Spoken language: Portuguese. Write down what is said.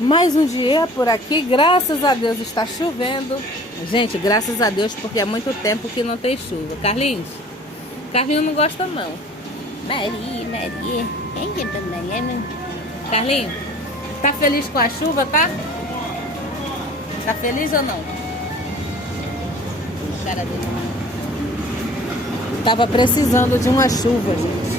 Mais um dia por aqui, graças a Deus está chovendo. Gente, graças a Deus, porque há muito tempo que não tem chuva. Carlinhos? Carlinhos não gosta não. Maria. Quem que tá Mariana? Carlinhos, tá feliz com a chuva, tá? Tá feliz ou não? Cara dele. Tava precisando de uma chuva, gente.